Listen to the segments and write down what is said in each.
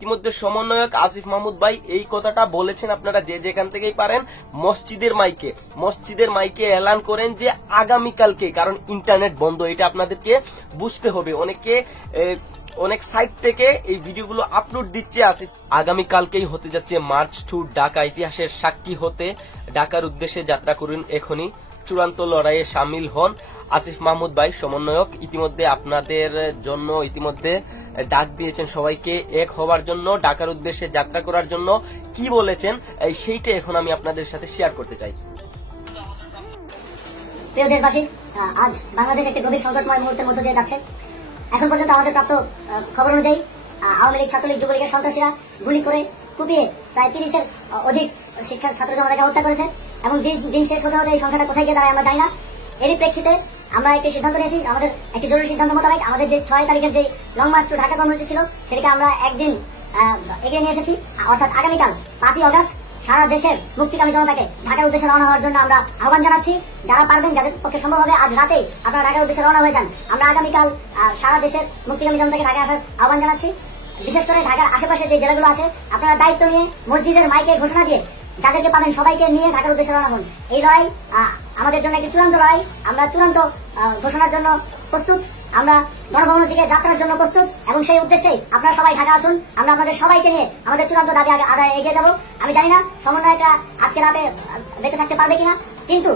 ইতিমধ্যে সমন্বয়ক আসিফ মাহমুদ ভাই এই কথাটা বলেছেন। আপনারা যে যেখান থেকেই পারেন মসজিদের মাইকে এলান করেন যে আগামীকালকে, কারণ ইন্টারনেট বন্ধ, এটা আপনাদেরকে বুঝতে হবে। অনেক সাইট থেকে এই ভিডিওগুলো আপলোড দিচ্ছে আসিফ। আগামীকালকেই হতে যাচ্ছে মার্চ টু ঢাকা, ইতিহাসের সাক্ষী হতে ঢাকার উদ্দেশ্যে যাত্রা করুন। এখনই চূড়ান্ত লড়াইয়ে সামিল হন আসিফ মাহমুদ ভাই সমন্বয়ক। ইতিমধ্যে আপনাদের জন্য ডাক দিয়েছেন সবাইকে এক হওয়ার জন্য, ঢাকার উদ্দেশ্যে যাত্রা করার জন্য। কি বলেছেন সেইটা এখন আমি আপনাদের সাথে শেয়ার করতে চাই। প্রিয় দেশবাসী, আজ বাংলাদেশ একটি গভীর সংকটময় মুহূর্তের মধ্য দিয়ে যাচ্ছে। এখন পর্যন্ত আমাদের প্রাপ্ত খবর অনুযায়ী আওয়ামী লীগ, ছাত্রলীগ, যুবলীগের সন্ত্রাসীরা গুলি করে কুপিয়ে প্রায় 30-এর অধিক শিক্ষা ছাত্র জনতাকে হত্যা করেছে এবং দিন শেষ হতে হতে এই সংখ্যাটা কোথায় গিয়ে দাঁড়ায় আমরা জানি না। এরই প্রেক্ষিতে আমরা একটি সিদ্ধান্ত নিয়েছি, আমাদের একটি জরুরি সিদ্ধান্ত মোতাবেক আমাদের যে 6 তারিখের যে লং মার্চ টু ঢাকা কর্মসূচি ছিল সেটাকে আমরা একদিন এগিয়ে নিয়ে এসেছি। অর্থাৎ আগামীকাল 5ই অগস্ট সারা দেশের মুক্তিকামী জনতাকে ঢাকার উদ্দেশ্যে রওনা হওয়ার জন্য আমরা আহ্বান জানাচ্ছি। যারা পারবেন, যাদের পক্ষে সম্ভব হবে, আজ রাতেই আপনারা ঢাকার উদ্দেশ্যে রওনা হয়ে যান। আমরা আগামীকাল সারা দেশের মুক্তিকামী জনতাকে ঢাকা আসার আহ্বান জানাচ্ছি। বিশেষ করে ঢাকার আশেপাশে যে জেলাগুলো আছে, আপনারা দায়িত্ব নিয়ে মসজিদের মাইকে ঘোষণা দিয়ে যাদেরকে পাবেন সবাইকে নিয়ে ঢাকার উদ্দেশ্যে রওনা হন। এই লড়াই আমাদের জন্য একটি চূড়ান্ত লড়াই। আমরা চূড়ান্ত ঘোষণার জন্য প্রস্তুত, আমরা গণভবনের দিকে যাত্রার জন্য প্রস্তুত এবং সেই উদ্দেশ্যেই আপনারা সবাই ঢাকা আসুন। আমরা আপনাদের সবাইকে নিয়ে আমাদের চূড়ান্ত দাবি আদায় এগিয়ে যাব। আমি জানি না সমন্বয়করা আজকে রাতে বেঁচে থাকতে পারবে কিনা, কিন্তু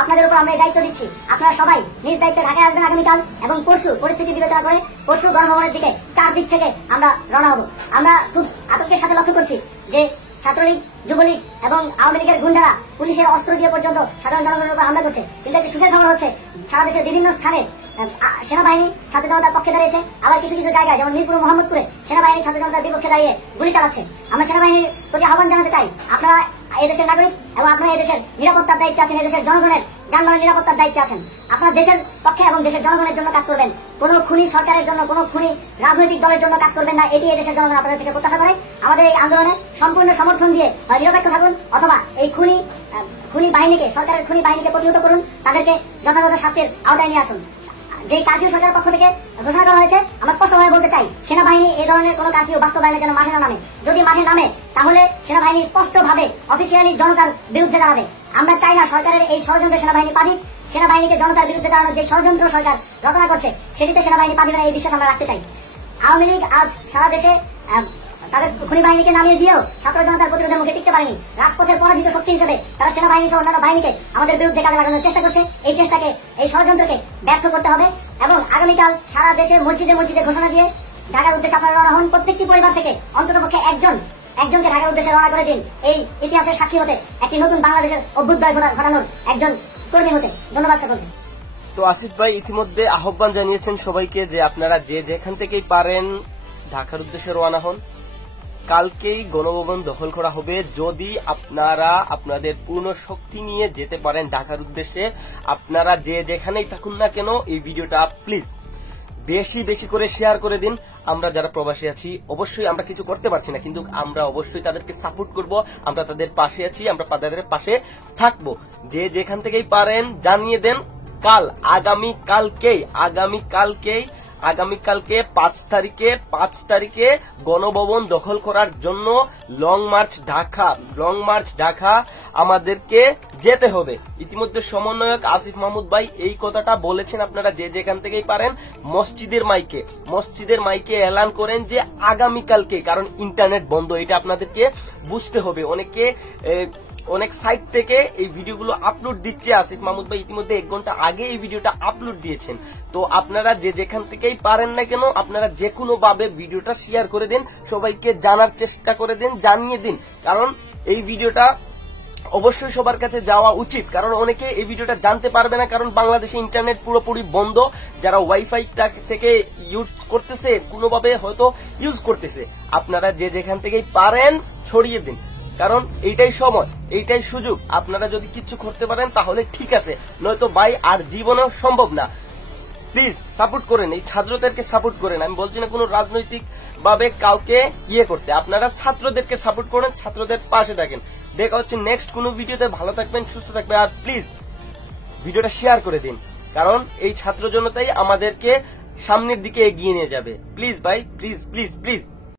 আপনাদের উপর আমরা এই দায়িত্ব দিচ্ছি। আপনারা সবাই নিজ দায়িত্বে ঢাকায় আসবেন আগামীকাল এবং পরশু পরিস্থিতি বিবেচনা করে পরশু গণভবনের দিকে 4 দিক থেকে আমরা রওনা হব। আমরা খুব আতঙ্কের সাথে লক্ষ্য করছি যে ছাত্রলীগ, যুবলীগ এবং আওয়ামী লীগের গুন্ডারা পুলিশের অস্ত্র দিয়ে পর্যন্ত সাধারণ জনগণের উপর হামলা করছে। কিন্তু একটি সুখের খবর হচ্ছে, সারা দেশের বিভিন্ন স্থানে সেনাবাহিনী ছাত্র জনতার পক্ষে দাঁড়িয়েছে। আবার কিছু কিছু জায়গায় যেমন মিরপুর, মোহাম্মদপুরে সেনাবাহিনী ছাত্র জনতার বিপক্ষে দাঁড়িয়ে গুলি চালাচ্ছে। আমরা সেনাবাহিনীর প্রতি আহ্বান জানাতে চাই, আপনারা এদেশের নাগরিক এবং আপনারা এদেশের নিরাপত্তার দায়িত্বে আছেন, এদেশের জনগণের যানবাহনের নিরাপত্তার দায়িত্বে আছেন। আপনারা দেশের পক্ষে এবং দেশের জনগণের জন্য কাজ করবেন। কোনো খুনি সরকারের জন্য, কোনো খুনি রাজনৈতিক দলের জন্য কাজ করবেন না। এটি এদেশের জনগণ আপনাদের থেকে প্রত্যাশা করে। আমাদের এই আন্দোলনে সম্পূর্ণ সমর্থন দিয়ে নিরপেক্ষ থাকুন, অথবা এই খুনি বাহিনীকে, সরকারের খুনি বাহিনীকে প্রতিহত করুন, তাদেরকে যথাযথ শাস্তির আওতায় নিয়ে আসুন। যে কার্ফিউ সরকারের পক্ষ থেকে ঘোষণা করা হয়েছে, আমরা স্পষ্টভাবে বলতে চাই, সেনাবাহিনী এই ধরনের কোন কার্ফিউ বাস্তবায়নের জন্য মাঠে না নামে। যদি মাঠে নামে তাহলে সেনাবাহিনী স্পষ্টভাবে অফিসিয়ালি জনতার বিরুদ্ধে দাঁড়াবে। আমরা চাই না সরকারের এই ষড়যন্ত্রে সেনাবাহিনী পা দিক। সেনাবাহিনীকে জনতার বিরুদ্ধে দাঁড়ানোর যে ষড়যন্ত্র সরকার রচনা করছে সেটিতে সেনাবাহিনী পা দিবে না, এই বিশ্বাস আমরা রাখতে চাই। আওয়ামী লীগ আজ সারা দেশে তাদের খুনি বাহিনীকে নামিয়ে দিয়েও ছাত্র জনতার প্রতিরোধের মুখে টিকতে পারেনি। রাজপথের পরাজিত শক্তি হিসেবে তারা সেনাবাহিনী সহ অন্যান্য বাহিনীকে আমাদের বিরুদ্ধে কাজে লাগানোর চেষ্টা করছে। এই চেষ্টাকে, এই ষড়যন্ত্রকে ব্যর্থ করতে হবে এবং আগামীকাল সারা দেশে মসজিদে মসজিদে ঘোষণা দিয়ে ঢাকার উদ্দেশ্যে আপনারা রওনা হন। প্রত্যেকটি পরিবার থেকে অন্ততপক্ষে একজনকে ঢাকার উদ্দেশ্যে রওনা করে দিন, এই ইতিহাসের সাক্ষী হতে, একটি নতুন বাংলাদেশের অভ্যুদয় ঘটানোর একজন কর্মী হতে। ধন্যবাদ সকলকে। তো আসিফ ভাই ইতিমধ্যে আহ্বান জানিয়েছেন সবাইকে যে আপনারা যে যেখান থেকেই পারেন ঢাকার উদ্দেশ্যে রওনা হন। কালকেই গণভবন দখল করা হবে। যদি আপনারা আপনাদের পূর্ণ শক্তি নিয়ে যেতে পারেন ঢাকার উদ্দেশ্যে, আপনারা যে যেখানেই থাকুন না কেন এই ভিডিওটা প্লিজ বেশি বেশি করে শেয়ার করে দিন। আমরা যারা প্রবাসী আছি, অবশ্যই আমরা কিছু করতে পারছি না, কিন্তু আমরা অবশ্যই তাদেরকে সাপোর্ট করব। আমরা তাদের পাশে আছি, আমরা তাদের পাশে থাকবো। যে যেখান থেকেই পারেন জানিয়ে দেন। আগামীকালকে 5 তারিখে গণভবন দখল করার জন্য লং মার্চ ঢাকা আমাদেরকে যেতে হবে। ইতিমধ্যে সমন্বয়ক আসিফ মাহমুদ ভাই এই কথাটা বলেছেন। আপনারা যে যেখান থেকেই পারেন মসজিদের মাইকে এলান করেন যে আগামীকালকে, কারণ ইন্টারনেট বন্ধ, এটা আপনাদেরকে বুঝতে হবে। অনেক সাইট থেকে এই ভিডিওগুলো আপলোড দিচ্ছে আসিফ মাহমুদ ভাই ইতিমধ্যে 1 ঘন্টা আগে এই ভিডিওটা আপলোড দিয়েছেন। তো আপনারা যে যেখান থেকেই পারেন না কেন, আপনারা যে কোনো ভাবে ভিডিওটা শেয়ার করে দিন, সবাইকে জানার চেষ্টা করে দিন, জানিয়ে দিন। কারণ এই ভিডিওটা অবশ্যই সবার কাছে যাওয়া উচিত, কারণ অনেকে এই ভিডিওটা জানতে পারবে না, কারণ বাংলাদেশে ইন্টারনেট পুরোপুরি বন্ধ। যারা ওয়াইফাই থেকে ইউজ করতেছে, কোনোভাবে হয়তো ইউজ করতেছে, আপনারা যে যেখান থেকেই পারেন ছড়িয়ে দিন, কারণ এইটাই সময়, এইটাই সুযোগ। আপনারা যদি কিছু করতে পারেন তাহলে ঠিক আছে, নয়তো ভাই আর জীবনেও সম্ভব না। প্লিজ সাপোর্ট করেন, এই ছাত্রদেরকে সাপোর্ট করেন। আমি বলছি না কোনো রাজনৈতিক ভাবে কাউকে করতে, আপনারা ছাত্রদেরকে সাপোর্ট করেন, ছাত্রদের পাশে থাকেন। দেখা হচ্ছে নেক্সট কোনো ভিডিওতে। ভালো থাকবেন, সুস্থ থাকবেন, আর প্লিজ ভিডিওটা শেয়ার করে দিন, কারণ এই ছাত্র জনতাই আমাদেরকে সামনের দিকে এগিয়ে নিয়ে যাবে। প্লিজ ভাই, প্লিজ প্লিজ প্লিজ।